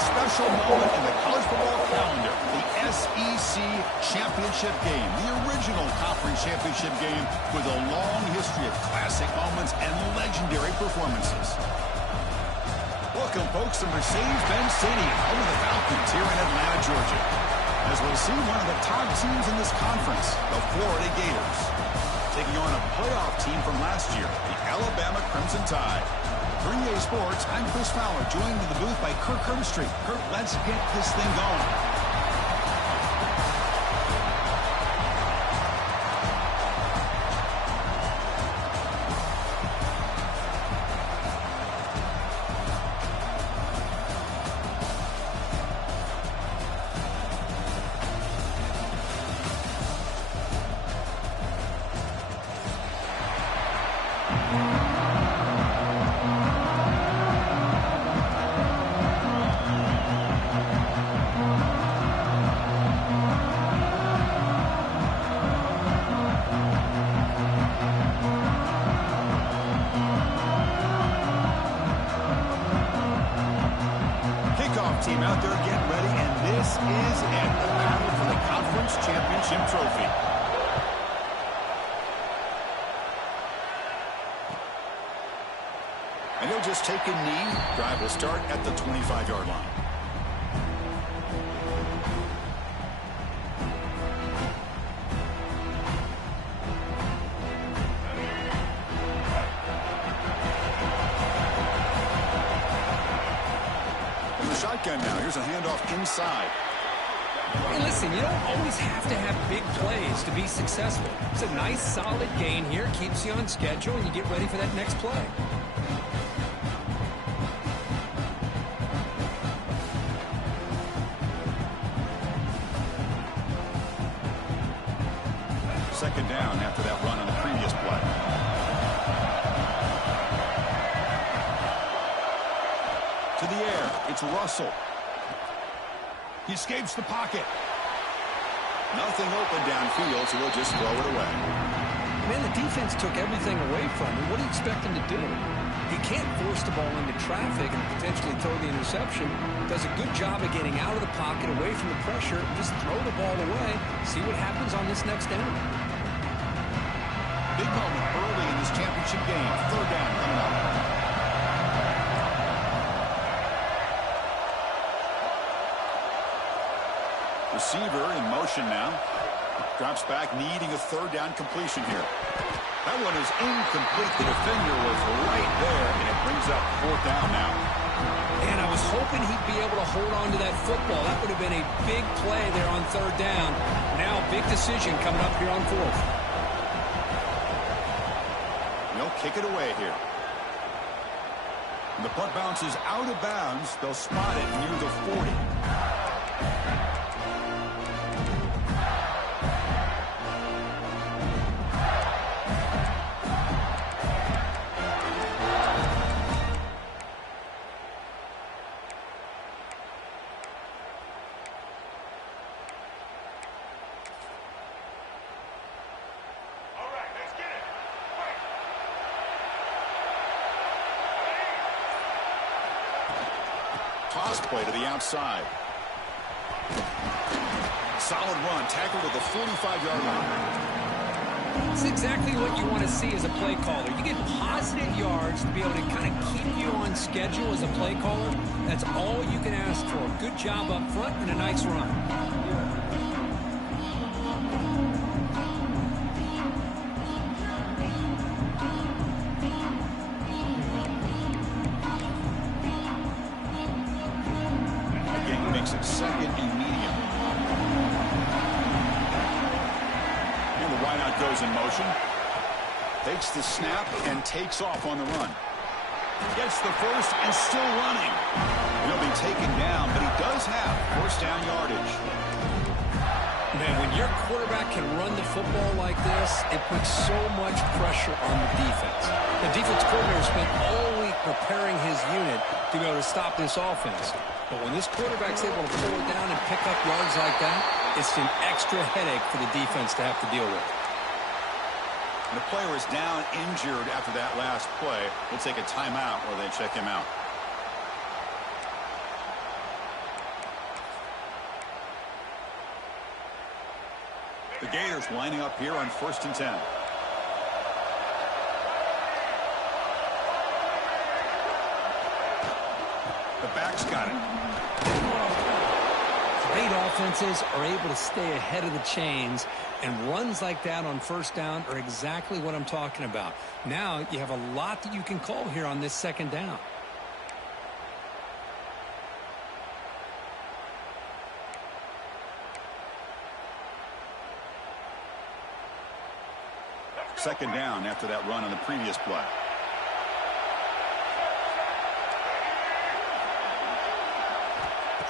special moment in the college football calendar, the SEC Championship game, the original conference championship game with a long history of classic moments and legendary performances. Welcome, folks, to Mercedes-Benz Stadium, home of the Falcons here in Atlanta, Georgia, as we'll see one of the top teams in this conference, the Florida Gators, taking on a playoff team from last year, the Alabama Crimson Tide. For EA Sports, I'm Chris Fowler, joined in the booth by Kirk Herbstreit. Kirk, let's get this thing going. Team out there getting ready, and this is it, the battle for the conference championship trophy. And he'll just take a knee. Drive will start at the 25-yard line. Shotgun now. Here's a handoff inside. Hey, listen, you don't always have to have big plays to be successful. It's a nice, solid gain here. Keeps you on schedule, and you get ready for that next play. Second down after that run on the previous play. To the air, it's Russell. He escapes the pocket. Nothing open downfield, so he'll just throw it away. Man, the defense took everything away from him. What do you expect him to do? He can't force the ball into traffic and potentially throw the interception. Does a good job of getting out of the pocket, away from the pressure, and just throw the ball away. See what happens on this next down. Big moment early in this championship game. Third down coming up. Receiver in motion now. Drops back, needing a third down completion here. That one is incomplete. The defender was right there, and it brings up fourth down now. And I was hoping he'd be able to hold on to that football. That would have been a big play there on third down. Now, big decision coming up here on fourth. They'll kick it away here. And the punt bounces out of bounds. They'll spot it near the 40. Toss play to the outside. Solid run, tackled at the 45-yard line. It's exactly what you want to see as a play caller. You get positive yards to be able to kind of keep you on schedule as a play caller. That's all you can ask for. Good job up front and a nice run. Second and medium. And the wideout goes in motion. Takes the snap and takes off on the run. Gets the first and still running. He'll be taken down, but he does have first down yardage. Man, when your quarterback can run the football like this, it puts so much pressure on the defense. The defense coordinator spent all week preparing his unit to be able to stop this offense. But when this quarterback's able to pull it down and pick up yards like that, it's an extra headache for the defense to have to deal with. And the player is down injured after that last play. We'll take a timeout while they check him out. The Gators lining up here on 1st and 10. The back's got it. Great offenses are able to stay ahead of the chains, and runs like that on 1st down are exactly what I'm talking about. Now you have a lot that you can call here on this 2nd down. Second down after that run on the previous play.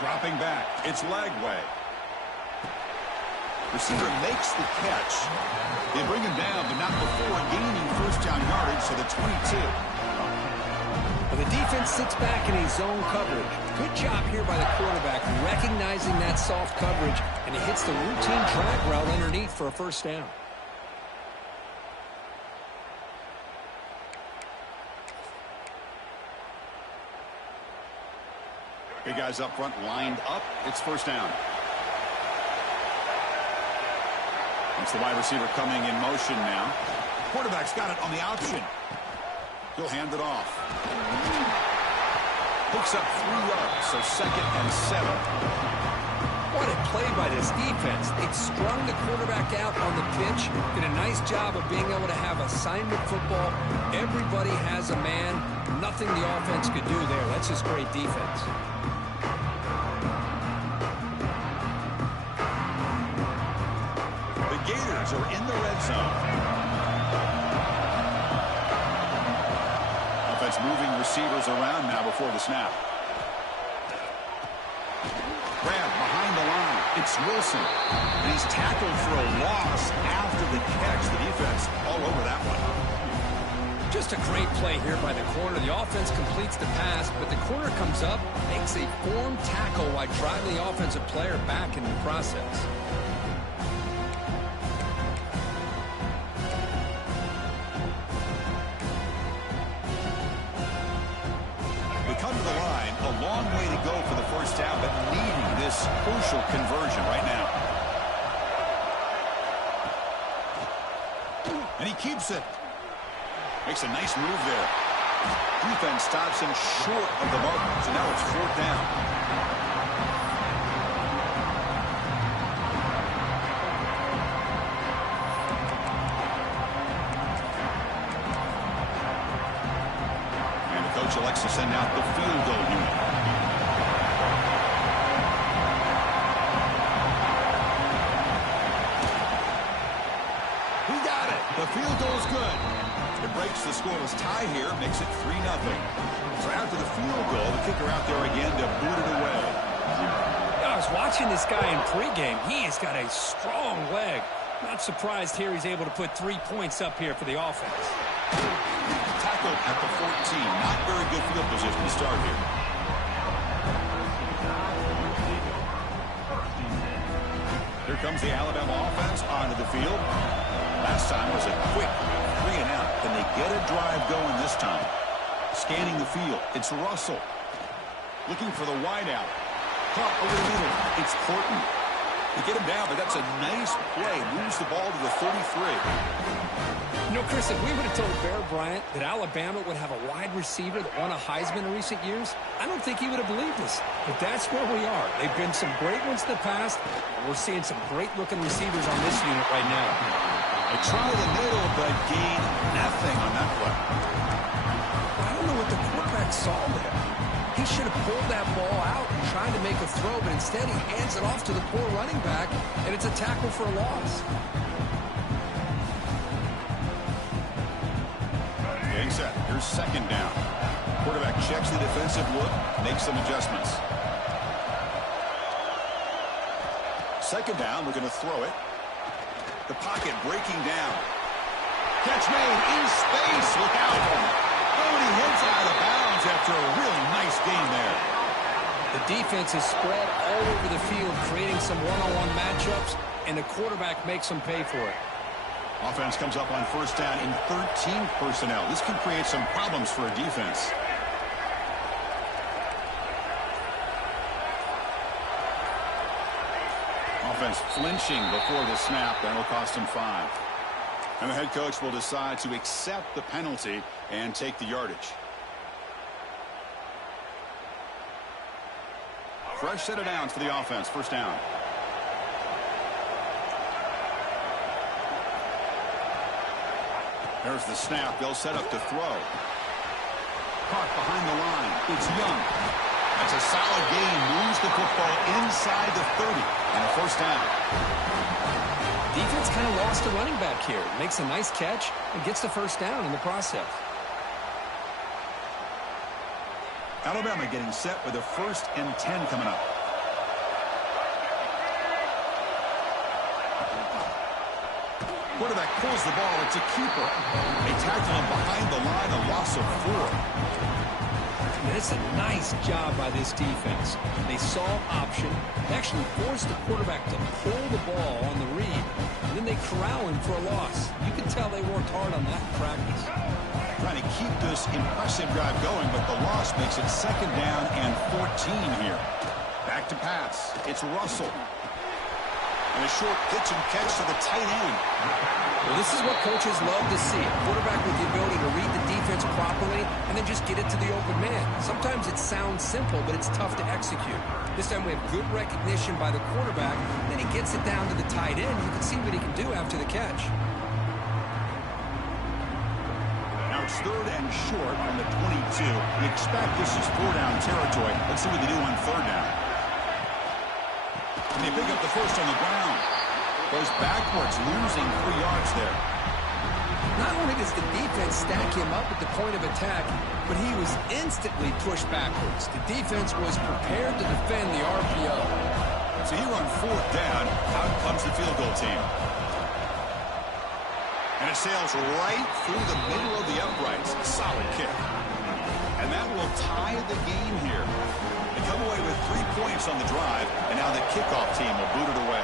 Dropping back. It's Lagway. Receiver makes the catch. They bring him down, but not before gaining 1st down yardage to the 22. Well, the defense sits back in a zone coverage. Good job here by the quarterback recognizing that soft coverage, and he hits the routine drag route underneath for a 1st down. Big guys up front lined up. It's 1st down. It's the wide receiver coming in motion now. Quarterback's got it on the option. He'll hand it off. Picks up 3 yards, so 2nd and 7. What a play by this defense. They strung the quarterback out on the pitch. Did a nice job of being able to have assignment football. Everybody has a man. Nothing the offense could do there. That's just great defense. The Gators are in the red zone. Offense moving receivers around now before the snap. Grab behind the line. It's Wilson. And he's tackled for a loss after the catch. The defense all over that one. Just a great play here by the corner. The offense completes the pass, but the corner comes up, makes a form tackle while driving the offensive player back in the process. They come to the line. A long way to go for the 1st down, but needing this crucial conversion right now. And he keeps it. Makes a nice move there. Defense stops him short of the mark, so now it's 4th down. And the coach elects to send out the field goal unit. He got it. The field goal is good. It breaks the scoreless tie here, makes it 3-0. So after the field goal, the kicker out there again to boot it away. I was watching this guy in pregame. He has got a strong leg. Not surprised here he's able to put 3 points up here for the offense. Tackled at the 14. Not very good field position to start here. Here comes the Alabama offense onto the field. Last time was a quick 3 and out. Can they get a drive going this time? Scanning the field. It's Russell. Looking for the wideout. Caught over the middle. It's Porton. They get him down, but that's a nice play. Moves the ball to the 33. You know, Chris, if we would have told Bear Bryant that Alabama would have a wide receiver that won a Heisman in recent years, I don't think he would have believed us. But that's where we are. They've been some great ones in the past. We're seeing some great-looking receivers on this unit right now. They try the middle, but gain nothing on that play. I don't know what the quarterback saw there. He should have pulled that ball out and tried to make a throw, but instead he hands it off to the poor running back, and it's a tackle for a loss. Getting set. Here's 2nd down. Quarterback checks the defensive look, makes some adjustments. 2nd down, looking to throw it. The pocket breaking down. Catch made in space. Look out. Oh, and he hits out of bounds after a really nice game there. The defense is spread all over the field, creating some one-on-one matchups, and the quarterback makes them pay for it. Offense comes up on 1st down in 13 personnel. This can create some problems for a defense. defense flinching before the snap, and it'll cost him 5. And the head coach will decide to accept the penalty and take the yardage. Fresh set of downs for the offense. First down. There's the snap. They'll set up to throw. Caught behind the line. It's Young. That's a solid gain. Moves the football inside the 30. And a first down. Defense kind of lost a running back here. Makes a nice catch and gets the first down in the process. Alabama getting set with a 1st and 10 coming up. Quarterback pulls the ball. It's a keeper. They tackle him behind the line, a loss of 4. And it's a nice job by this defense. They saw option. They actually forced the quarterback to pull the ball on the read. And then they corral him for a loss. You can tell they worked hard on that in practice. Trying to keep this impressive drive going, but the loss makes it 2nd down and 14 here. Back to pass. It's Russell. And a short pitch and catch to the tight end. Well, this is what coaches love to see. A quarterback with the ability to read the defense properly and then just get it to the open man. Sometimes it sounds simple, but it's tough to execute. This time we have good recognition by the quarterback. Then he gets it down to the tight end. You can see what he can do after the catch. Now it's 3rd and short from the 22. We expect this is 4-down territory. Let's see what they do on 3rd down. And they pick up the first on the ground. Goes backwards, losing 3 yards there. Not only does the defense stack him up at the point of attack, but he was instantly pushed backwards. The defense was prepared to defend the RPO. So here on 4th down, out comes the field goal team. And it sails right through the middle of the uprights. Solid kick. And that will tie the game here. They come away with 3 points on the drive, and now the kickoff team will boot it away.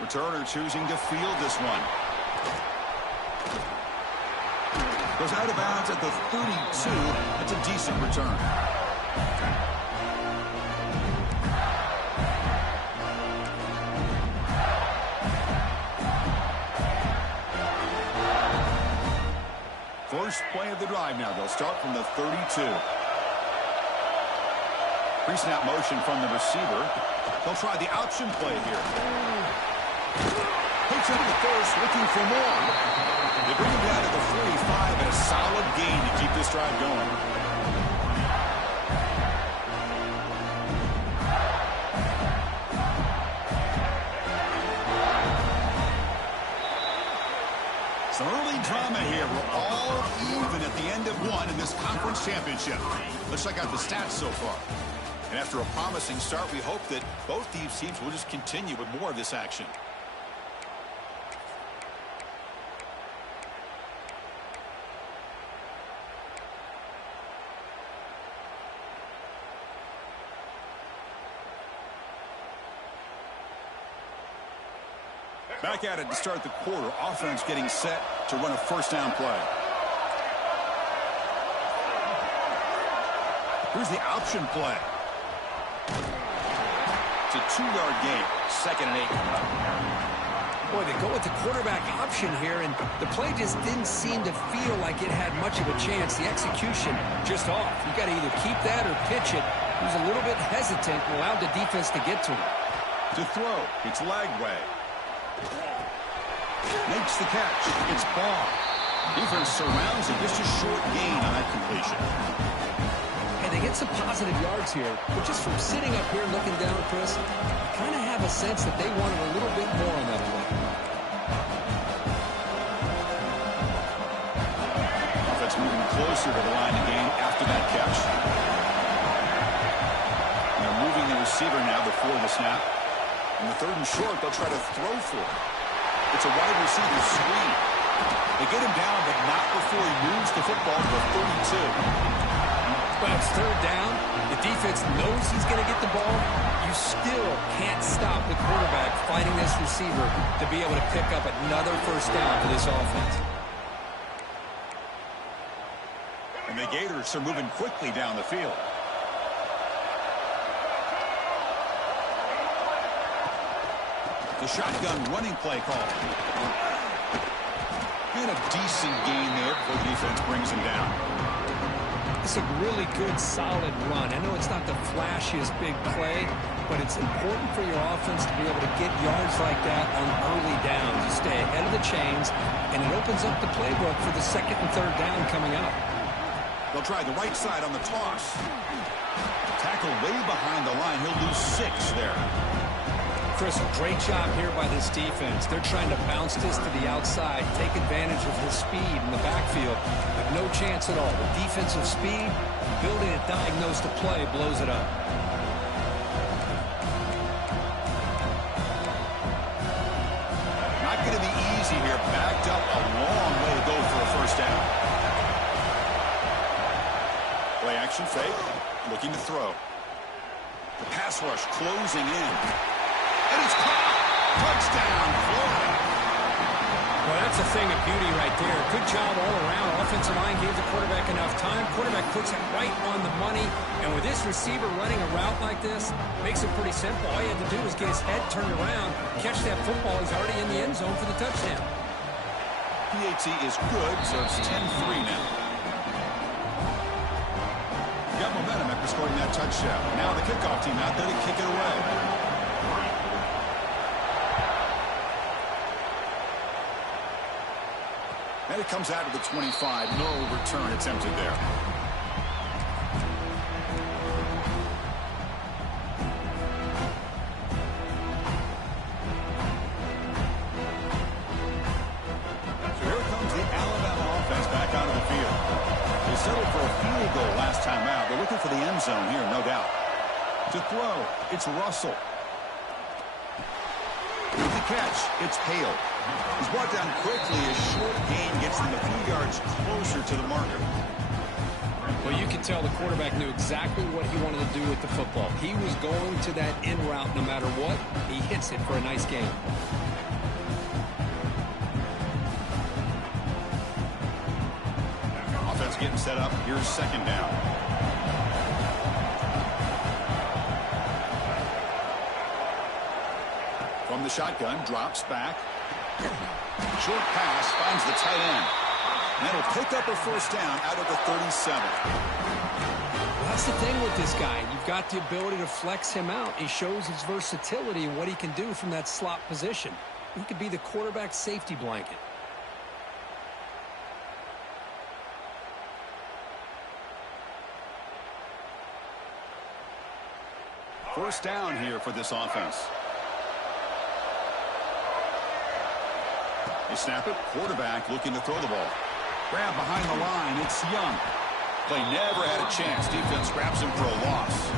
Returner choosing to field this one. Goes out of bounds at the 32. That's a decent return. First play of the drive now. They'll start from the 32. Pre-snap motion from the receiver. They'll try the option play here. Takes it to the first, looking for more. They bring him down to the 45 and a solid gain to keep this drive going. Some early drama here. We're all even at the end of one in this conference championship. Let's check out the stats so far. And after a promising start, we hope that both these teams will just continue with more of this action. Back at it to start the quarter. Offense getting set to run a first down play. Here's the option play. It's a 2-yard gain. 2nd and 8. Boy, they go with the quarterback option here, and the play just didn't seem to feel like it had much of a chance. The execution just off. You got to either keep that or pitch it. He was a little bit hesitant and allowed the defense to get to him. To throw, it's Lagway. Makes the catch. It's Barr. Defense surrounds him. Just a short gain on that completion. And they get some positive yards here. But just from sitting up here looking down, Chris, I kind of have a sense that they wanted a little bit more on that play. Offense moving closer to the line of game after that catch. And they're moving the receiver now before the snap. On the 3rd and short, they'll try to throw for it. It's a wide receiver screen. They get him down, but not before he moves the football to the 32. Well, it's 3rd down. The defense knows he's going to get the ball. You still can't stop the quarterback fighting this receiver to be able to pick up another first down for this offense. And the Gators are moving quickly down the field. The shotgun running play call. And a decent gain there before the defense brings him down. It's a really good, solid run. I know it's not the flashiest big play, but it's important for your offense to be able to get yards like that on early downs. You stay ahead of the chains, and it opens up the playbook for the second and third down coming up. They'll try the right side on the toss. Tackle way behind the line. He'll lose 6 there. Chris, great job here by this defense. They're trying to bounce this to the outside, take advantage of his speed in the backfield, but no chance at all. The defensive speed, ability to diagnose the play, blows it up. Not going to be easy here. Backed up a long way to go for a first down. Play action fake, looking to throw. The pass rush closing in. And it's caught. Touchdown, Florida. Well, that's a thing of beauty right there. Good job all around. Offensive line gave the quarterback enough time. Quarterback puts it right on the money. And with this receiver running a route like this, makes it pretty simple. All you had to do was get his head turned around, catch that football. He's already in the end zone for the touchdown. PAT is good, so it's 10-3 now. Got momentum after scoring that touchdown. Now the kickoff team out there to kick it away. And it comes out of the 25. No return attempted there. So here comes the Alabama offense back onto the field. They settled for a field goal last time out. They're looking for the end zone here, no doubt. To throw, it's Russell. With the catch, it's Hale. He's brought down quickly. A short gain gets them a few yards closer to the marker. Well, you can tell the quarterback knew exactly what he wanted to do with the football. He was going to that in route no matter what. He hits it for a nice gain. Offense getting set up. Here's second down. From the shotgun, drops back. Short pass finds the tight end. And it'll pick up a first down out of the 37. Well, that's the thing with this guy. You've got the ability to flex him out. He shows his versatility and what he can do from that slot position. He could be the quarterback's safety blanket. First down here for this offense. They snap it. Quarterback looking to throw the ball. Grab behind the line. It's Young. Play never had a chance. Defense grabs him for a loss.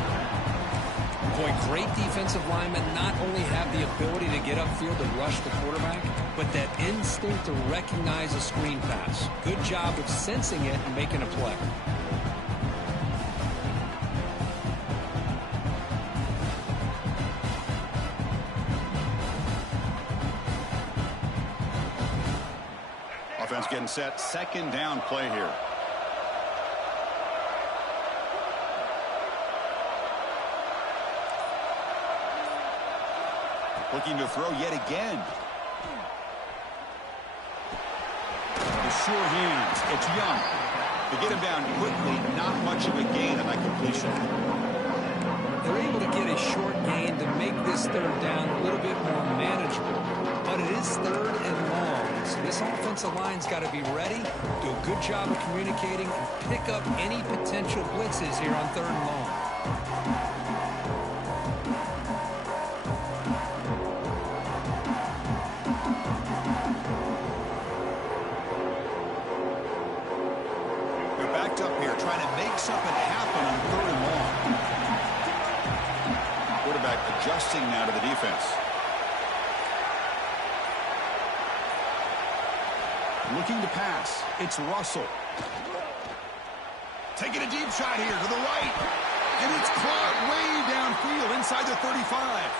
Boy, great defensive linemen not only have the ability to get upfield to rush the quarterback, but that instinct to recognize a screen pass. Good job of sensing it and making a play. Offense getting set. Second down play here. Looking to throw yet again. The sure hands. It's Young. To get him down quickly, not much of a gain on that completion. They're able to get a short gain to make this third down a little bit more manageable. But it is third and long. So this offensive line's got to be ready, do a good job of communicating, and pick up any potential blitzes here on third and long. They're backed up here, trying to make something happen on third and long. Quarterback adjusting now to the defense. Looking to pass. It's Russell. Taking a deep shot here to the right. And it's caught way downfield inside the 35.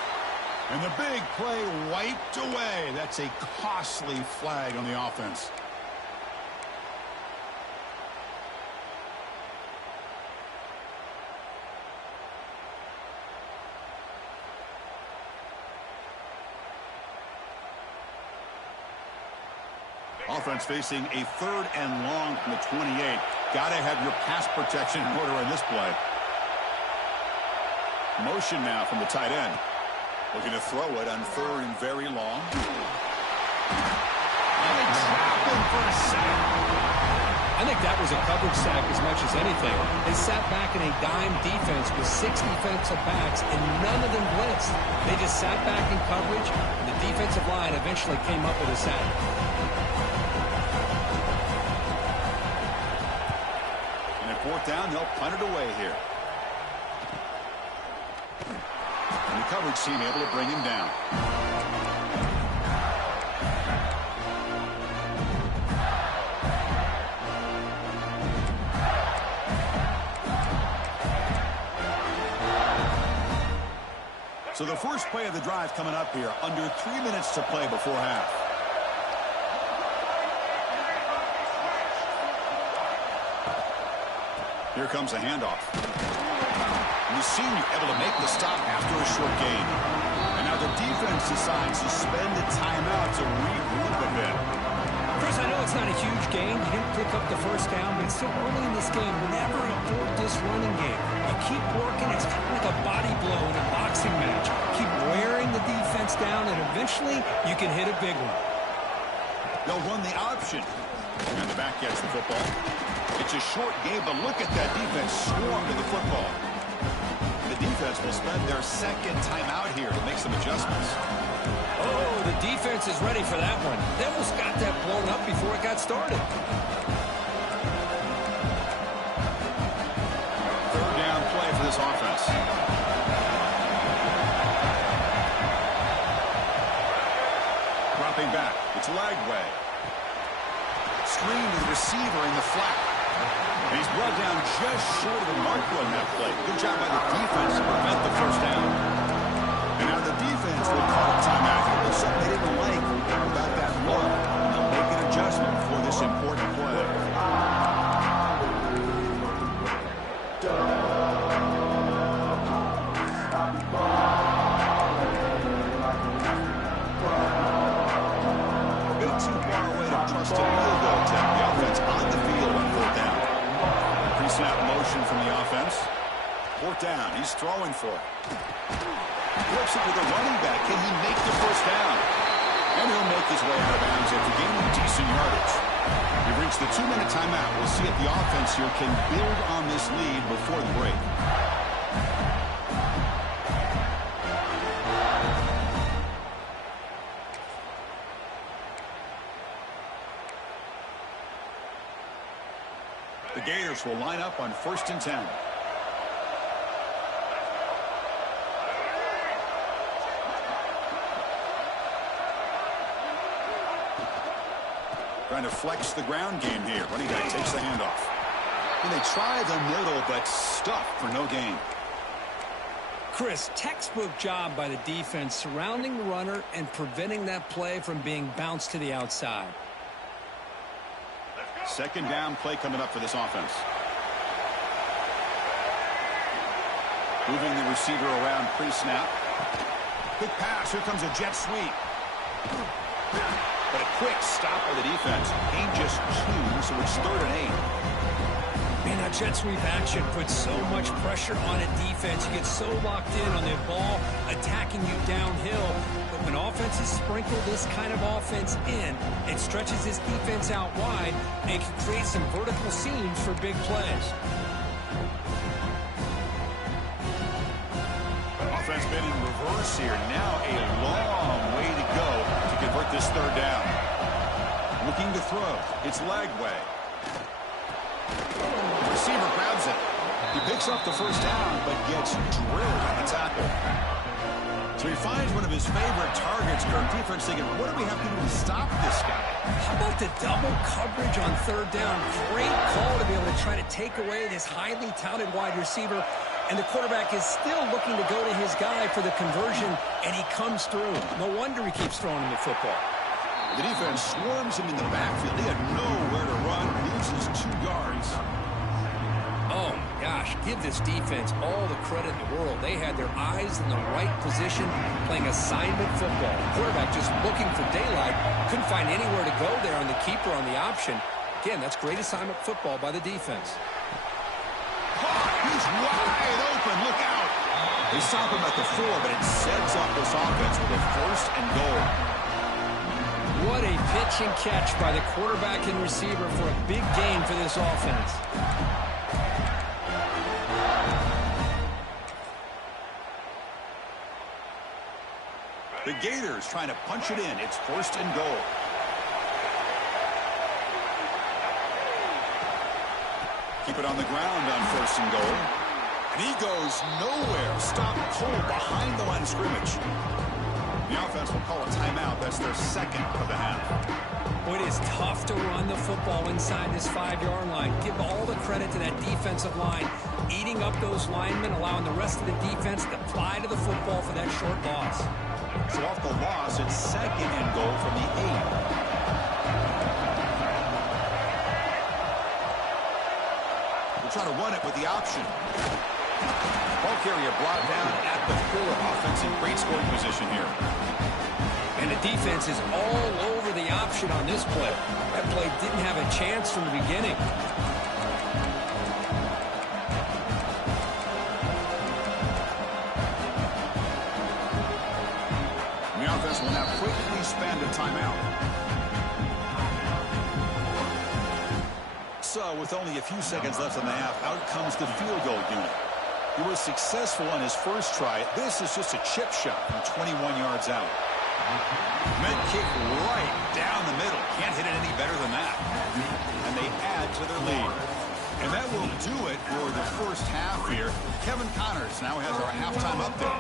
And the big play wiped away. That's a costly flag on the offense. Offense facing a 3rd and long from the 28. Got to have your pass protection in order in this play. Motion now from the tight end. Looking to throw it on 3rd and very long. And they trap him for a sack. I think that was a coverage sack as much as anything. They sat back in a dime defense with 6 defensive backs, and none of them blitzed. They just sat back in coverage, and the defensive line eventually came up with a sack. And at 4th down, they'll punt it away here. And the coverage team able to bring him down. So the first play of the drive coming up here, under 3 minutes to play before half. Here comes a handoff. And the senior able to make the stop after a short gain. And now the defense decides to spend the timeout to regroup a bit. Chris, I know it's not a huge gain. You didn't pick up the first down, but it's still early in this game. Never abort this running game. You keep working. It's kind of like a body blow in a boxing match. Keep wearing the defense down, and eventually you can hit a big one. They'll run the option. And the back gets the football. It's a short game, but look at that defense swarm to the football. The defense will spend their 2nd timeout here to make some adjustments. Oh, the defense is ready for that one. They almost got that blown up before it got started. 3rd down play for this offense. Dropping back. It's Lagway. Screen to the receiver in the flat. And he's brought down just short of the marker on that play. Good job by the defense to prevent the first down. And now the defense will call a timeout. There's something they didn't like about that look. And they'll make an adjustment for this important play. A bit too far away to trust a field goal attempt. The offense on the field on 4th down. Pre-snap motion from the offense. 4th down. He's throwing for it. Flips it to the running back. Can he make the first down? And he'll make his way out of bounds after gaining decent yardage. We've reached the 2-minute timeout. We'll see if the offense here can build on this lead before the break. The Gators will line up on 1st and 10. Trying to flex the ground game here. Running back takes the handoff. And they try the middle, but stuffed for no gain. Chris, textbook job by the defense surrounding the runner and preventing that play from being bounced to the outside. 2nd down play coming up for this offense. Moving the receiver around pre-snap. Quick pass. Here comes a jet sweep. But a quick stop by the defense. Gain just 2, so it's 3rd and 8. Man, that jet sweep action puts so much pressure on a defense. You get so locked in on the ball attacking you downhill. But when offenses sprinkle this kind of offense in, it stretches this defense out wide and can create some vertical seams for big plays. Offense been in reverse here. Now a long way to go to convert this 3rd down. Looking to throw. It's Lagway. The receiver grabs it. He picks up the first down, but gets drilled on the tackle. So he finds one of his favorite targets. Kirk defense thinking, what do we have to do to stop this guy? How about the double coverage on 3rd down? Great call to be able to try to take away this highly touted wide receiver. And the quarterback is still looking to go to his guy for the conversion, and he comes through. No wonder he keeps throwing him the football. The defense swarms him in the backfield. He had nowhere to run. Loses 2 yards. Oh, my gosh, give this defense all the credit in the world. They had their eyes in the right position, playing assignment football. Quarterback just looking for daylight. Couldn't find anywhere to go there on the keeper on the option. Again, that's great assignment football by the defense. He's wide open. Look out. They stop him at the 4, but it sets up this offense with a 1st and goal. What a pitch and catch by the quarterback and receiver for a big gain for this offense. The Gators trying to punch it in. It's 1st and goal. Keep it on the ground on 1st and goal. And he goes nowhere. Stop cold behind the line of scrimmage. The offense will call a timeout. That's their 2nd of the half. Well, it is tough to run the football inside this 5-yard line. Give all the credit to that defensive line, eating up those linemen, allowing the rest of the defense to fly to the football for that short loss. So off the loss, it's 2nd and goal from the 8. We'll try to run it with the option. Ball carrier brought down at the 4. Offense in great scoring position here. And the defense is all over the option on this play. That play didn't have a chance from the beginning. The offense will now quickly spend a timeout. So, with only a few seconds left in the half, out comes the field goal unit. He was successful on his first try. This is just a chip shot from 21 yards out. Meant kick right down the middle. Can't hit it any better than that. And they add to their lead. And that will do it for the first half here. Kevin Connors now has our halftime update.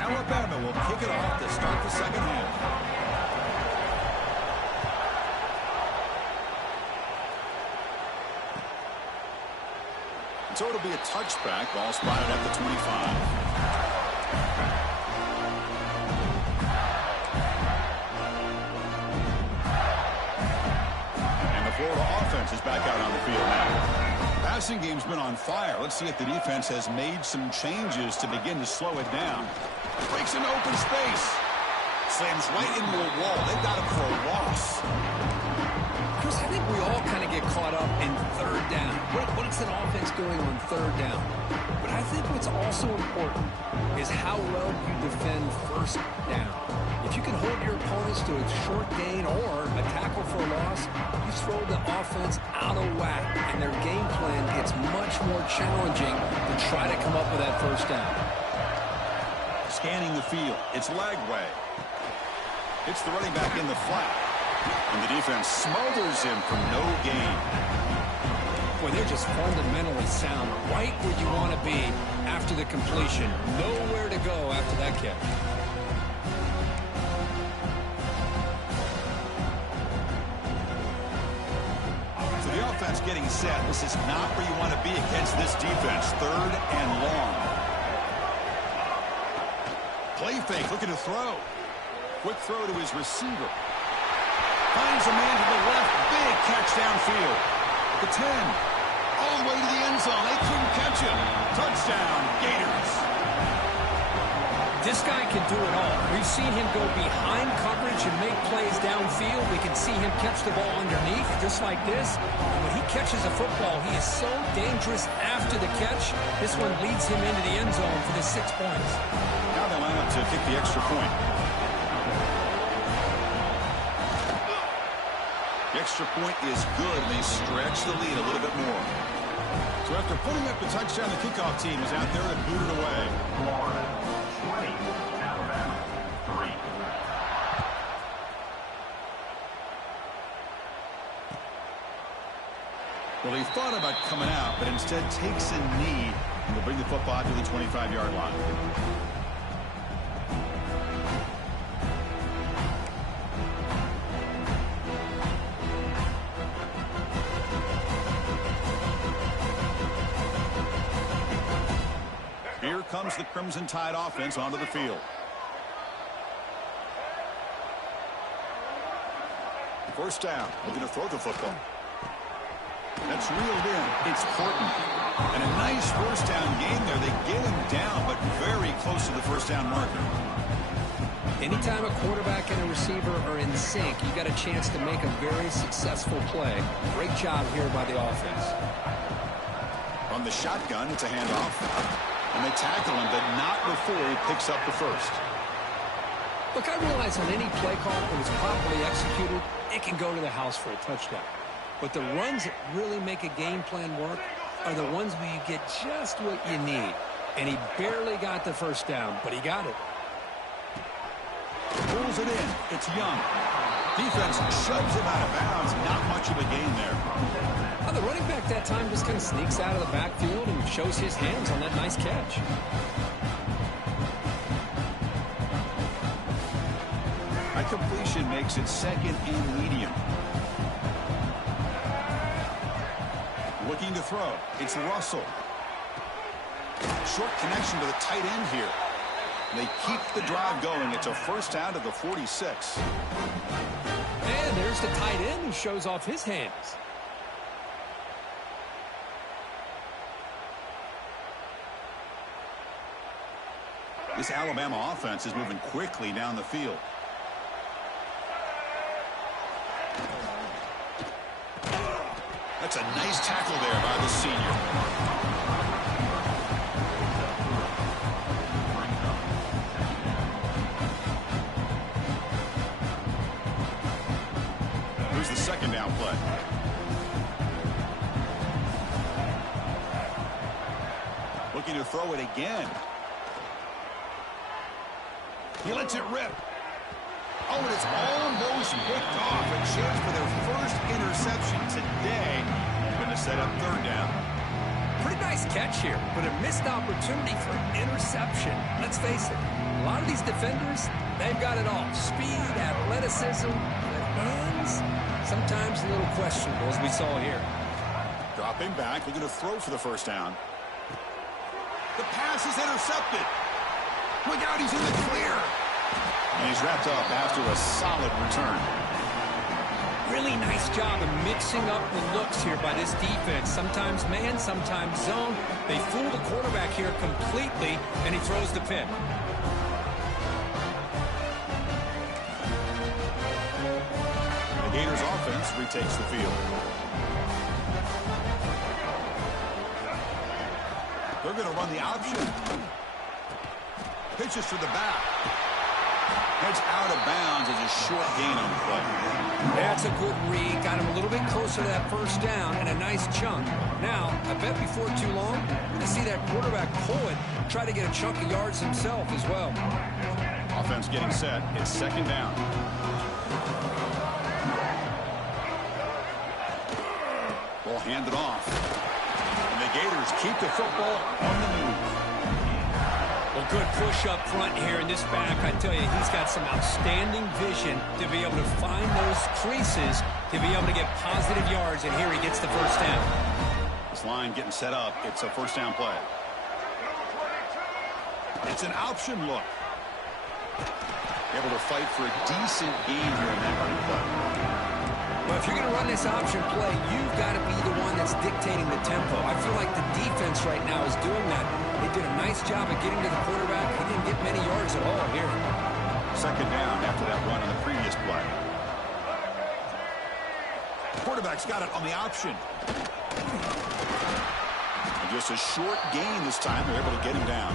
Alabama will kick it off to start the second half. So it'll be a touchback. Ball spotted at the 25. Florida offense is back out on the field now. Passing game's been on fire. Let's see if the defense has made some changes to begin to slow it down. Breaks into open space. Slams right into a wall. They've got him for a loss. Chris, I think we all kind of get caught up in 3rd down. What is an offense doing on 3rd down? But I think what's also important is how well you defend 1st down. If you can hold your opponents to a short gain or a tackle for a loss, you throw the offense out of whack, and their game plan gets much more challenging to try to come up with that 1st down. Scanning the field. It's Lagway. It's the running back in the flat. And the defense smothers him for no gain. Boy, they're just fundamentally sound, right where you want to be after the completion. Nowhere to go after that catch. The offense getting set. This is not where you want to be against this defense. 3rd and long. Play fake, looking to throw. Quick throw to his receiver. Finds a man to the left. Big catch downfield. The 10. All the way to the end zone. They couldn't catch him. Touchdown, Gators. This guy can do it all. We've seen him go behind coverage and make plays downfield. We can see him catch the ball underneath, just like this. And when he catches a football, he is so dangerous after the catch. This one leads him into the end zone for the 6 points. Now they line up to kick the extra point. The extra point is good, and they stretch the lead a little bit more. So after putting up the touchdown, the kickoff team is out there to boot it away. Florida 20, Alabama 3. Well, he thought about coming out, but instead takes a knee and will bring the football to the 25-yard line. Here comes comes the Crimson Tide offense onto the field. First down. Looking to throw the football. That's reeled in. It's Horton. And a nice first down game there. They get him down, but very close to the first down marker. Anytime a quarterback and a receiver are in sync, you got a chance to make a very successful play. Great job here by the offense. From the shotgun, it's a handoff. And they tackle him, but not before he picks up the first. Look, I realize on any play call, when it's properly executed, it can go to the house for a touchdown. But the runs that really make a game plan work are the ones where you get just what you need. And he barely got the first down, but he got it. Pulls it in. It's Young. Defense shoves him out of bounds. Not much of a gain there. Well, the running back that time just kind of sneaks out of the backfield and shows his hands on that nice catch. That completion makes it second and medium. Looking to throw. It's Russell. Short connection to the tight end here. They keep the drive going. It's a first down to the 46. And there's the tight end who shows off his hands. This Alabama offense is moving quickly down the field. That's a nice tackle there by the senior. Here's the second down play. Looking to throw it again. He lets it rip. Oh, and it's almost picked off. A chance for their first interception today. Going to set up third down. Pretty nice catch here, but a missed opportunity for interception. Let's face it, a lot of these defenders, they've got it all. Speed, athleticism, but hands, sometimes a little questionable, as we saw here. Dropping back, looking to throw for the first down. The pass is intercepted. Look out, he's in the clear. And he's wrapped up after a solid return. Really nice job of mixing up the looks here by this defense. Sometimes man, sometimes zone. They fool the quarterback here completely, and he throws the pick. The Gators offense retakes the field. They're going to run the option. Pitches to the back. Heads out of bounds as a short gain on the play. That's a good read. Got him a little bit closer to that first down and a nice chunk. Now, I bet before too long, we're going to see that quarterback pull it, try to get a chunk of yards himself as well. Offense getting set. It's second down. Ball handed off. And the Gators keep the football on the move. Well, good push up front here in this back. I tell you, he's got some outstanding vision to be able to find those creases, to be able to get positive yards, and here he gets the first down. This line getting set up. It's a first down play. It's an option look. Able to fight for a decent gain here in that running play. Well, if you're going to run this option play, you've got to be the one that's dictating the tempo. I feel like the defense right now is doing that. They did a nice job of getting to the quarterback. He didn't get many yards at all here. Second down after that run in the previous play. Quarterback's got it on the option. And just a short gain this time. They're able to get him down.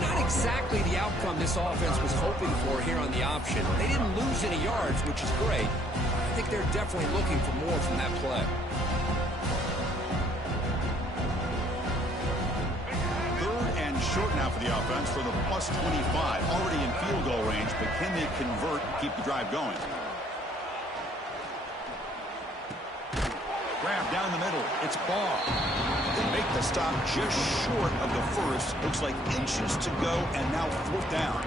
Not exactly the outcome this offense was hoping for here on the option. They didn't lose any yards, which is great. I think they're definitely looking for more from that play. Third and short now for the offense for the plus 25. Already in field goal range, but can they convert and keep the drive going? Grab down the middle. It's Ball. They make the stop just short of the first. Looks like inches to go, and now fourth down.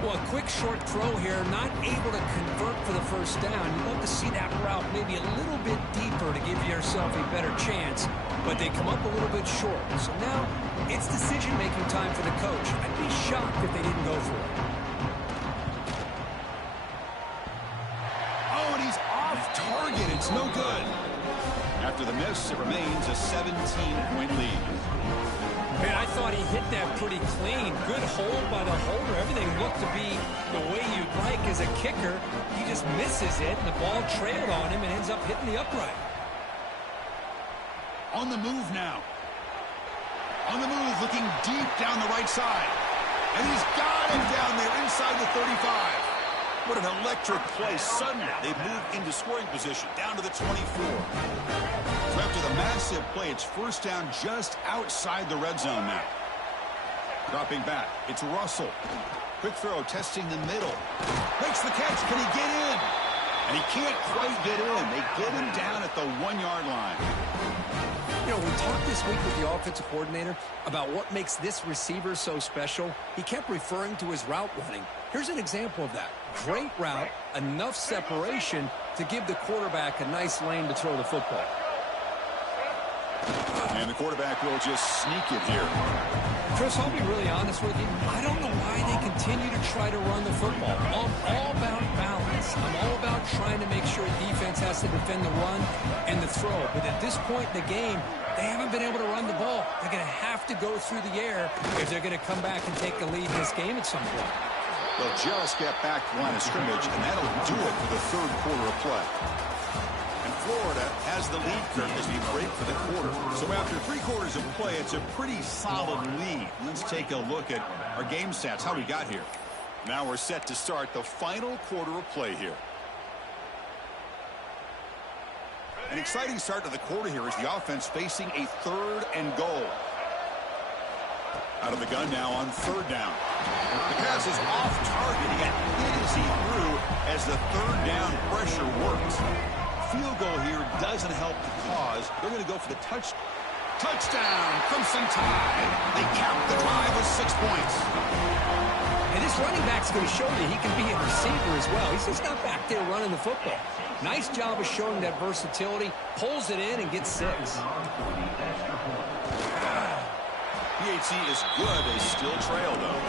Well, a quick short throw here, not able to convert for the first down. You'd love to see that route maybe a little bit deeper to give your yourself a better chance, but they come up a little bit short. So now it's decision-making time for the coach. I'd be shocked if they didn't go for it. Oh, and he's off target. It's no good. After the miss, it remains a 17-point lead. Man, I thought he hit that pretty clean. Good hold by the holder. Everything looked to be the way you'd like as a kicker. He just misses it, and the ball trailed on him and ends up hitting the upright. On the move now. On the move, looking deep down the right side. And he's got it down there inside the 35. What an electric play. Suddenly, they've moved into scoring position, down to the 24. So after the massive play, it's first down just outside the red zone now. Dropping back, it's Russell. Quick throw, testing the middle. Makes the catch. Can he get in? And he can't quite get in. They get him down at the 1-yard line. You know, we talked this week with the offensive coordinator about what makes this receiver so special. He kept referring to his route running. Here's an example of that. Great route, enough separation to give the quarterback a nice lane to throw the football. And the quarterback will just sneak it here. Chris, I'll be really honest with you. I don't know why they continue to try to run the football. I'm all about balance. I'm all about trying to make sure defense has to defend the run and the throw. But at this point in the game, they haven't been able to run the ball. They're going to have to go through the air if they're going to come back and take the lead in this game at some point. They'll just get back to line of scrimmage, and that'll do it for the third quarter of play. And Florida has the lead, Kirk, as we break for the quarter. So after 3 quarters of play, it's a pretty solid lead. Let's take a look at our game stats, how we got here. Now we're set to start the final quarter of play here. An exciting start to the quarter here as the offense facing a 3rd and goal. Out of the gun now on 3rd down. The pass is off target. He got hit as he threw as the 3rd down pressure works. Field goal here doesn't help the cause. They're going to go for the touchdown. Crimson Tide. They cap the drive with 6 points. And this running back's going to show you he can be a receiver as well. He's just not back there running the football. Nice job of showing that versatility. Pulls it in and gets 6. PHC is good. They still trail, though.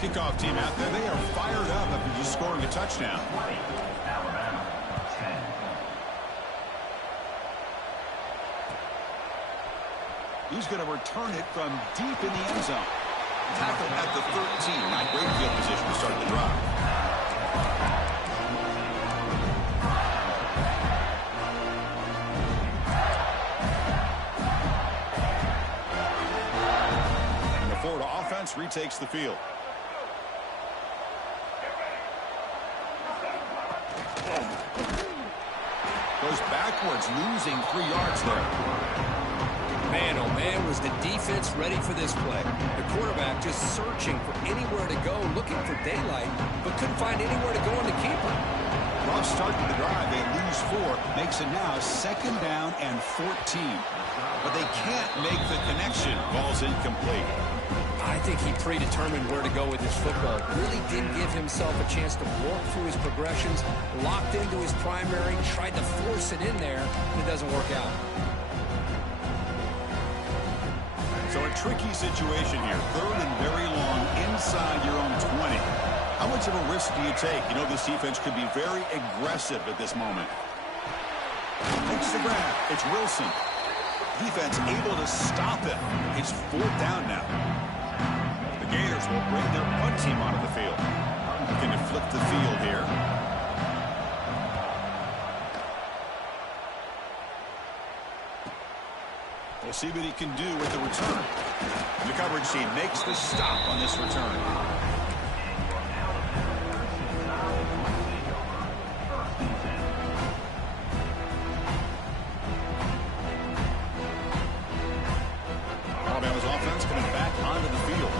Kickoff team out there. They are fired up after just scoring a touchdown. He's going to return it from deep in the end zone. Tackled at the 13. Not great field position to start the drive. And the Florida offense retakes the field. Goes backwards, losing 3 yards there. Man, oh man, was the defense ready for this play. The quarterback just searching for anywhere to go, looking for daylight, but couldn't find anywhere to go on the keeper. Rough start to the drive. They lose 4. Makes it now 2nd down and 14. But they can't make the connection. Ball's incomplete. I think he predetermined where to go with his football. Really didn't give himself a chance to work through his progressions. Locked into his primary, tried to force it in there, and it doesn't work out. So a tricky situation here. 3rd and very long inside your own 20. How much of a risk do you take? You know this defense could be very aggressive at this moment. Takes the grab. It's Wilson. Defense able to stop it. It's 4th down now. The Gators will bring their punt team onto the field. Looking to flip the field here. We'll see what he can do with the return. The coverage team makes the stop on this return. Alabama's offense coming back onto the field.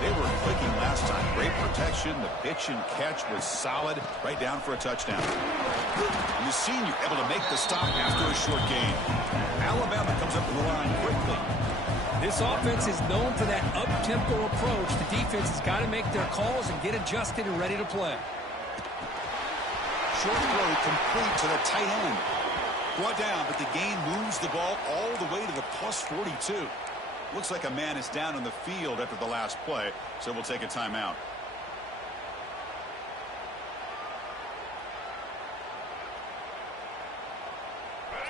They were clicking last time. Great protection. The pitch and catch was solid. Right down for a touchdown. And the senior able to make the stop after a short gain. Alabama comes up to the line quickly. This offense is known for that up-tempo approach. The defense has got to make their calls and get adjusted and ready to play. short throw complete to the tight end. Brought down, but the gain moves the ball all the way to the plus 42. Looks like a man is down on the field after the last play, so we'll take a timeout.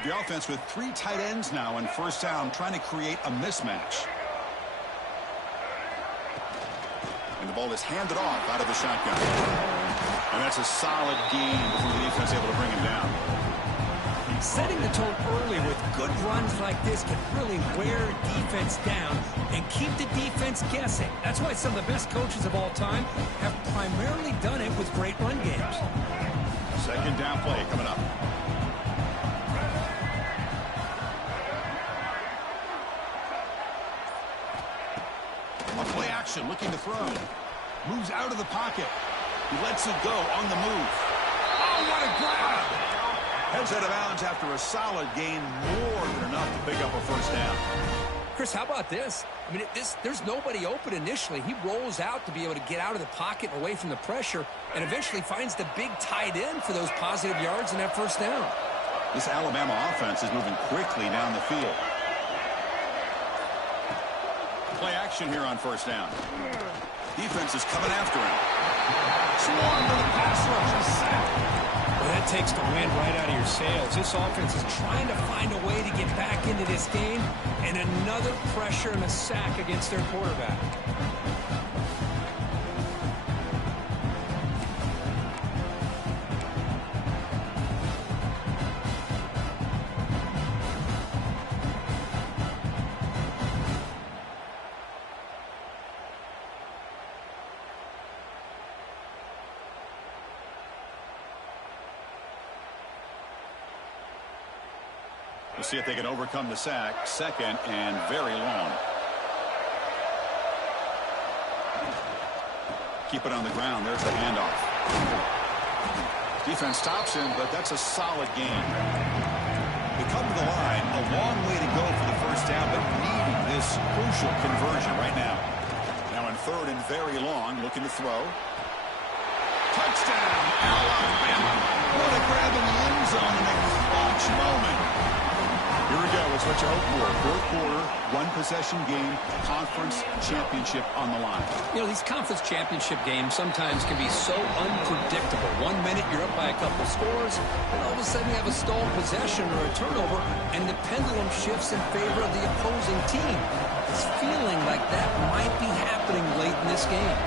The offense with 3 tight ends now on first down, trying to create a mismatch. And the ball is handed off out of the shotgun. And that's a solid gain before the defense able to bring him down. Setting the tone early with good runs like this can really wear defense down and keep the defense guessing. That's why some of the best coaches of all time have primarily done it with great run games. Second down play coming up. A play action, looking to throw. Moves out of the pocket. He lets it go on the move. Oh, what a grab! Heads out of bounds after a solid gain, more than enough to pick up a first down. Chris, how about this? I mean, there's nobody open initially. He rolls out to be able to get out of the pocket and away from the pressure and eventually finds the big tight end for those positive yards in that first down. This Alabama offense is moving quickly down the field. Play action here on first down. Defense is coming after him. Swarm to the pass rush. A sack. Well, that takes the wind right out of your sails. This offense is trying to find a way to get back into this game, and another pressure and a sack against their quarterback. We'll see if they can overcome the sack. Second and very long. Keep it on the ground. There's the handoff. Defense stops him, but that's a solid gain. They come to the line. A long way to go for the first down, but needing this crucial conversion right now. Now in third and very long, looking to throw. Touchdown, Alabama. What a grab in the end zone in a clutch moment. Here we go. It's what you hope for. Fourth quarter, one-possession game, conference championship on the line. You know, these conference championship games sometimes can be so unpredictable. 1 minute you're up by a couple scores, and all of a sudden you have a stalled possession or a turnover, and the pendulum shifts in favor of the opposing team. It's feeling like that might be happening late in this game.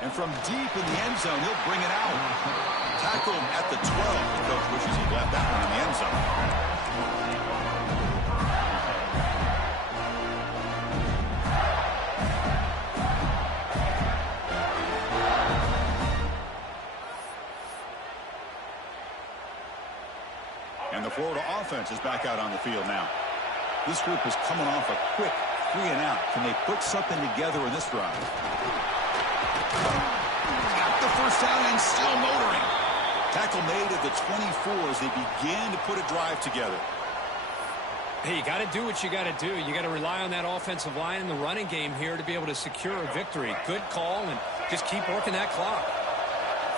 And from deep in the end zone, he'll bring it out. Tackled at the 12. The coach wishes he'd left that one in the end zone. And the Florida offense is back out on the field now. This group is coming off a quick 3 and out. Can they put something together in this drive? Got the first down and still motoring. Tackle made at the 24 as they begin to put a drive together. Hey, you got to do what you got to do. You got to rely on that offensive line in the running game here to be able to secure a victory. Good call, and just keep working that clock.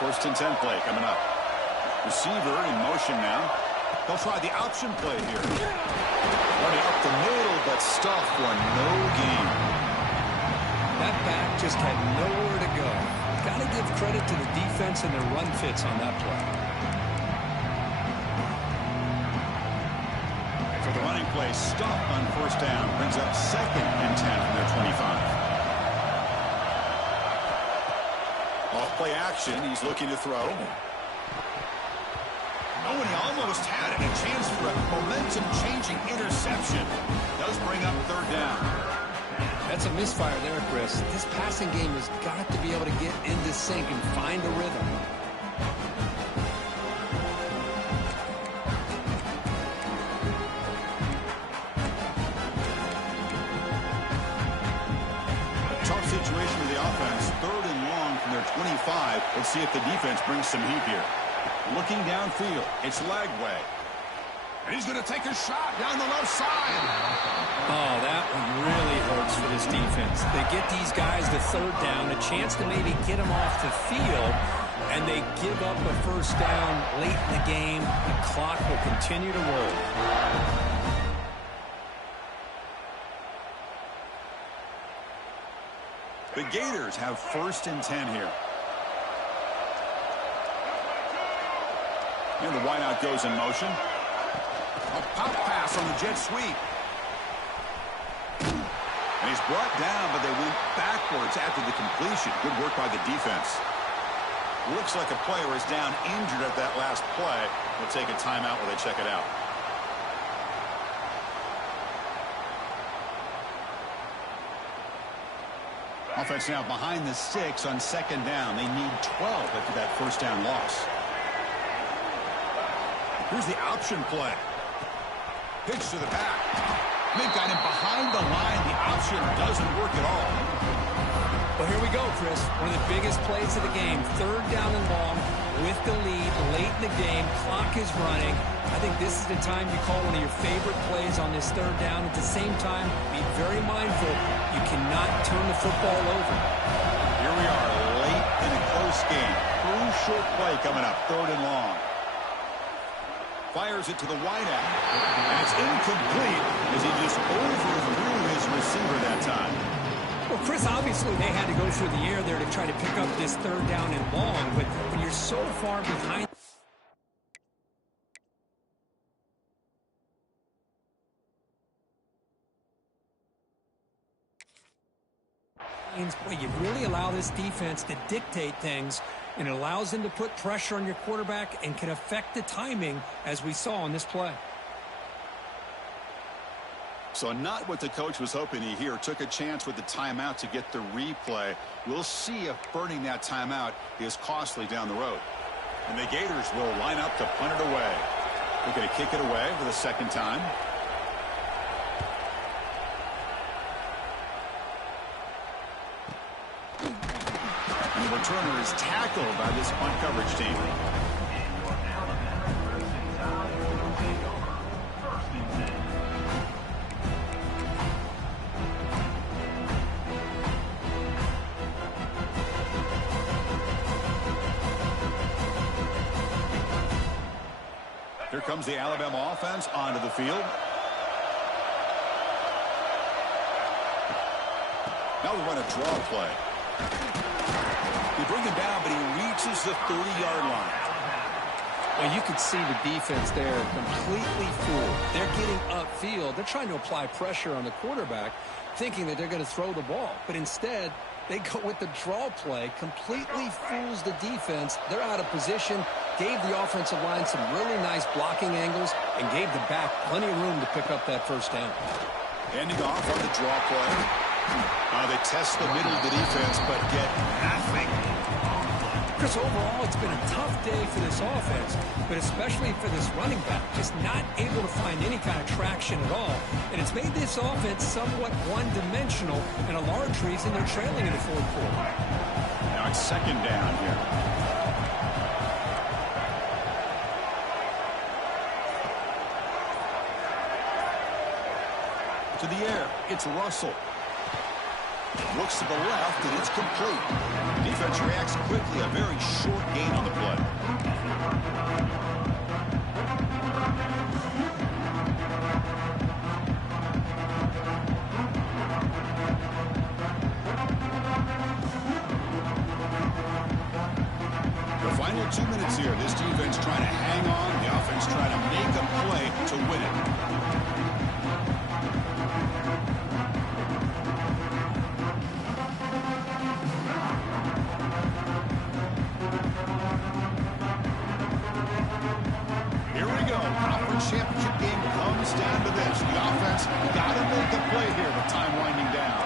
First and 10 play coming up. Receiver in motion now. They'll try the option play here. Running up the middle, but stuff for no gain. That back just had nowhere to go. Got to give credit to the defense and their run fits on that play. For the running play, stop on first down. Brings up second and 10 from their 25. Off play action. He's looking to throw. Oh, and he almost had it. A chance for a momentum-changing interception. Does bring up third down. That's a misfire there, Chris. This passing game has got to be able to get into sync and find a rhythm. A tough situation for the offense. Third and long from their 25. Let's see if the defense brings some heat here. Looking downfield. It's Lagway. And he's going to take a shot down the left side. Oh, that one really hurts for this defense. They get these guys the third down, a chance to maybe get them off the field, and they give up a first down late in the game. The clock will continue to roll. The Gators have 1st and 10 here. And the wideout goes in motion. A pop pass on the jet sweep. And he's brought down, but they went backwards after the completion. Good work by the defense. Looks like a player is down injured at that last play. They'll take a timeout while they check it out. Offense now behind the 6 on 2nd down. They need 12 after that first down loss. Here's the option play. Pitch to the back. They've got him behind the line. The option doesn't work at all. Well, here we go, Chris. One of the biggest plays of the game. 3rd down and long with the lead late in the game. Clock is running. I think this is the time you call one of your favorite plays on this 3rd down. At the same time, be very mindful. You cannot turn the football over. Here we are late in a close game. Crucial play coming up. 3rd and long. Fires it to the wideout. And it's incomplete as he just overthrew his receiver that time. Well, Chris, obviously they had to go through the air there to try to pick up this 3rd down and long. But when you're so far behind... Well, you really allow this defense to dictate things, and it allows them to put pressure on your quarterback and can affect the timing, as we saw on this play. So not what the coach was hoping to hear. Took a chance with the timeout to get the replay. We'll see if burning that timeout is costly down the road. And the Gators will line up to punt it away. They're going to kick it away for the 2nd time. And the returner is tackled by this punt coverage team. Here comes the Alabama offense onto the field. Now we run a draw play. They bring him down, but he reaches the 30-yard line. Well, you could see the defense there completely fooled. They're getting upfield. They're trying to apply pressure on the quarterback, thinking that they're going to throw the ball. But instead, they go with the draw play, completely fools the defense. They're out of position, gave the offensive line some really nice blocking angles, and gave the back plenty of room to pick up that first down. Ending off on the draw play. They test the middle of the defense, but get nothing. Chris, overall, it's been a tough day for this offense, but especially for this running back, just not able to find any kind of traction at all. And it's made this offense somewhat one-dimensional, and a large reason they're trailing in the 4th quarter. Now it's 2nd down here. To the air, it's Russell. Looks to the left, and it's complete. Defense reacts quickly. A very short gain on the play. The final 2 minutes here. This defense trying to hang on. The offense trying to make a play to win it. Championship game comes down to this. The offense got to make a play here with time winding down.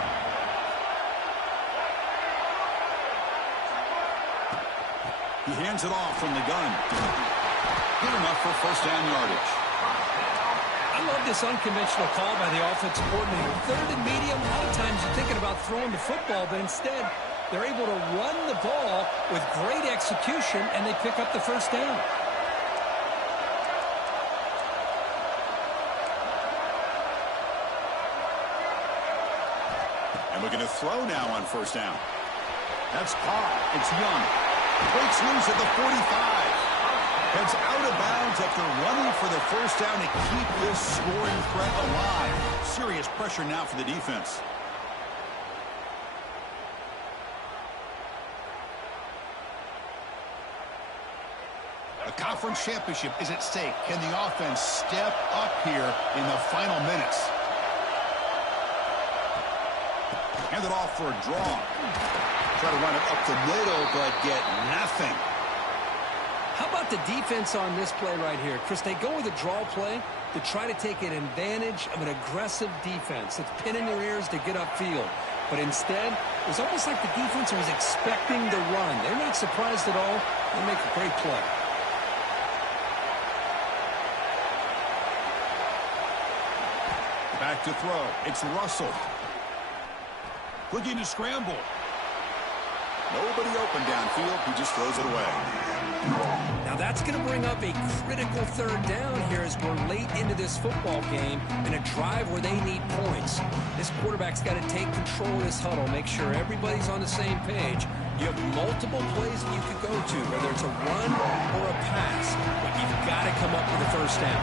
He hands it off from the gun. Good enough for first down yardage. I love this unconventional call by the offensive coordinator. 3rd and medium, a lot of times you're thinking about throwing the football, but instead they're able to run the ball with great execution, and they pick up the first down. And we're going to throw now on first down. That's caught. It's Young. Breaks loose at the 45. Heads out of bounds after running for the first down to keep this scoring threat alive. Serious pressure now for the defense. A conference championship is at stake. Can the offense step up here in the final minutes? Hand it off for a draw. Try to run it up the middle, but get nothing. How about the defense on this play right here? Chris, they go with a draw play to try to take an advantage of an aggressive defense that's pinning their ears to get upfield. But instead, it was almost like the defense was expecting the run. They're not surprised at all. They make a great play. Back to throw. It's Russell. Looking to scramble. Nobody open downfield. He just throws it away. Now that's going to bring up a critical third down here as we're late into this football game in a drive where they need points. This quarterback's got to take control of this huddle, make sure everybody's on the same page. You have multiple plays that you could go to, whether it's a run or a pass, but you've got to come up with a first down.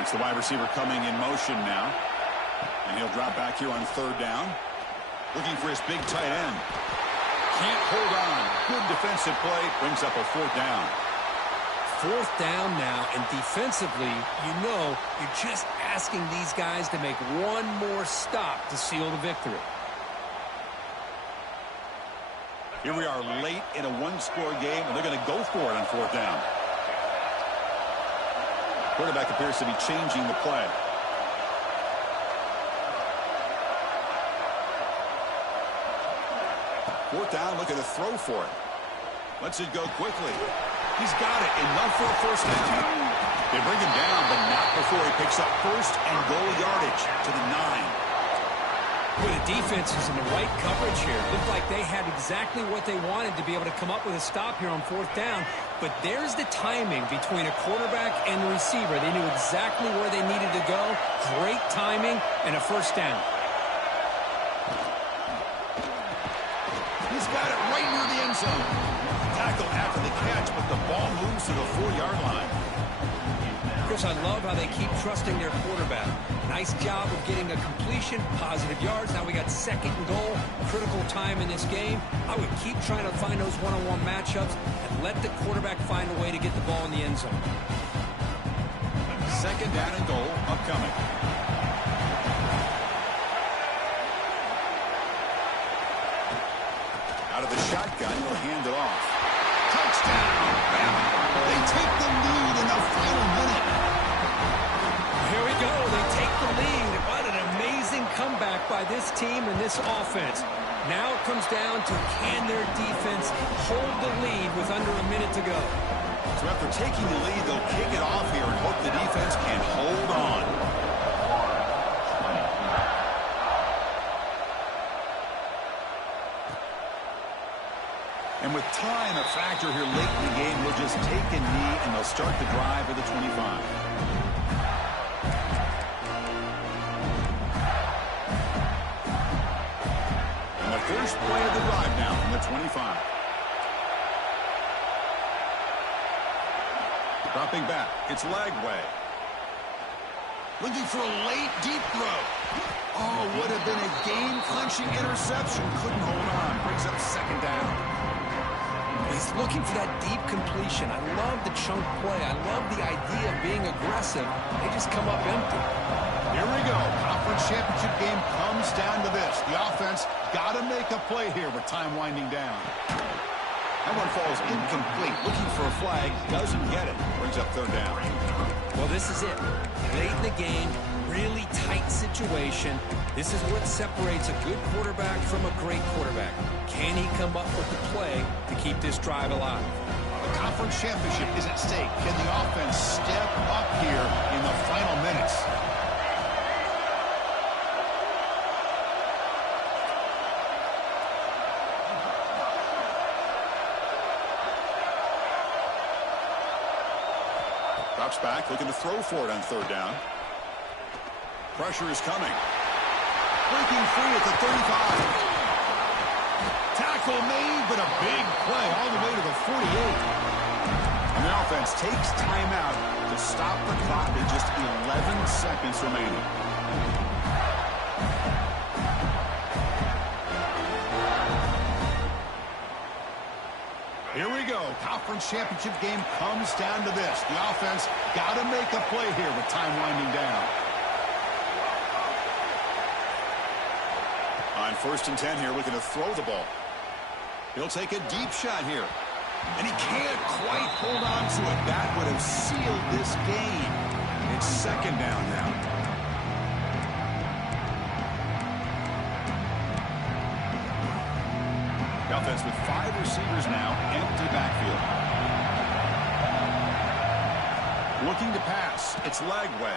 It's the wide receiver coming in motion now. And he'll drop back here on third down. Looking for his big tight end. Can't hold on. Good defensive play. Brings up a fourth down. Fourth down now, and defensively, you know, you're just asking these guys to make one more stop to seal the victory. Here we are late in a one-score game, and they're going to go for it on fourth down. Quarterback appears to be changing the play. Fourth down, looking to throw for it. Lets it go quickly. He's got it. Enough for a first down. They bring him down, but not before he picks up first and goal yardage to the 9. Well, the defense is in the right coverage here. Looked like they had exactly what they wanted to be able to come up with a stop here on fourth down. But there's the timing between a quarterback and the receiver. They knew exactly where they needed to go. Great timing and a first down. He's got it right near the end zone. Tackle after the catch, but the ball moves to the 4-yard line. Chris, I love how they keep trusting their quarterback. Nice job of getting a completion, positive yards. Now we got second and goal, critical time in this game. I would keep trying to find those one-on-one matchups and let the quarterback find a way to get the ball in the end zone. Second down and goal upcoming. Out of the shotgun, he'll hand it off. Touchdown! They take the lead in the final minute. Here we go. They take the lead. What an amazing comeback by this team and this offense. Now it comes down to can their defense hold the lead with under a minute to go. So after taking the lead, they'll kick it off here and hope the defense can hold on. And with time a factor here late in the game, they'll just take a knee and they'll start the drive at the 25. And the first play of the drive now from the 25. Dropping back, it's Lagway. Looking for a late deep throw. Oh, would have been a game-clinching interception. Couldn't hold on. Brings up second down. He's looking for that deep completion. I love the chunk play. I love the idea of being aggressive. They just come up empty. Here we go. Conference championship game comes down to this. The offense got to make a play here with time winding down. That one falls incomplete. Looking for a flag. Doesn't get it. Brings up third down. Well, this is it. Late in the game, really tight situation. This is what separates a good quarterback from a great quarterback. Can he come up with the play to keep this drive alive? The conference championship is at stake. Can the offense step up here in the final minutes? Drops back, looking to throw for it on third down. Pressure is coming. Breaking free at the 35. Tackle made, but a big play all the way to the 48. And the offense takes timeout to stop the clock with just 11 seconds remaining. Here we go. Conference championship game comes down to this. The offense got to make a play here with time winding down. On 1st and 10 here, looking to throw the ball. He'll take a deep shot here. And he can't quite hold on to it. That would have sealed this game. It's 2nd down now. The offense with 5 receivers now, empty backfield. Looking to pass. It's leg way.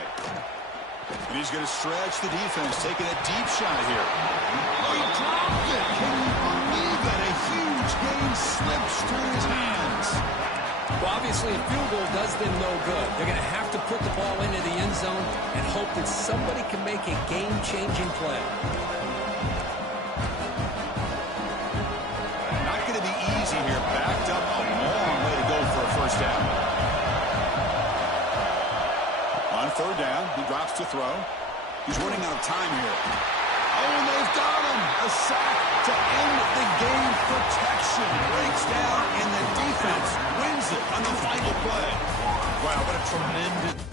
And he's going to stretch the defense, taking a deep shot here. Oh, he dropped it. Can you believe that? A huge gain slips through his hands. Well, obviously, a field goal does them no good. They're going to have to put the ball into the end zone and hope that somebody can make a game-changing play. Not going to be easy here. Backed up a long way to go for a 1st down. On 3rd down, he drops to throw. He's running out of time here. Oh, and they've got him. A sack to end the game. Protection breaks down, and the defense wins it on the final play. Wow, what a tremendous...